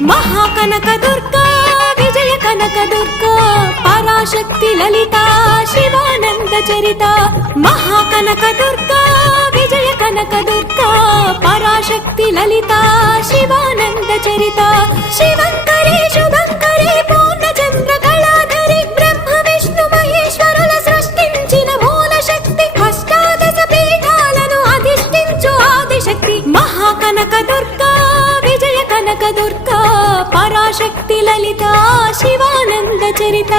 మహాకనక దుర్గా విజయ కనక దుర్గా పరాశక్తి లలిత శివానంద చరిత మహాకనక దుర్గా విజయ కనక దుర్గా పరాశక్తి లలిత శివానంద చరిత శివంకరి శుభంకరి పూర్ణచంద్ర కళాధరి బ్రహ్మ విష్ణు మహేశ్వరుల సృష్టించిన మూల శక్తి అష్టాదశ పీఠాలను అధిష్ఠించు ఆదిశక్తి మహాకనక దుర్గా విజయ కనక దుర్గా పరాశక్తి లలిత శివానంద చరిత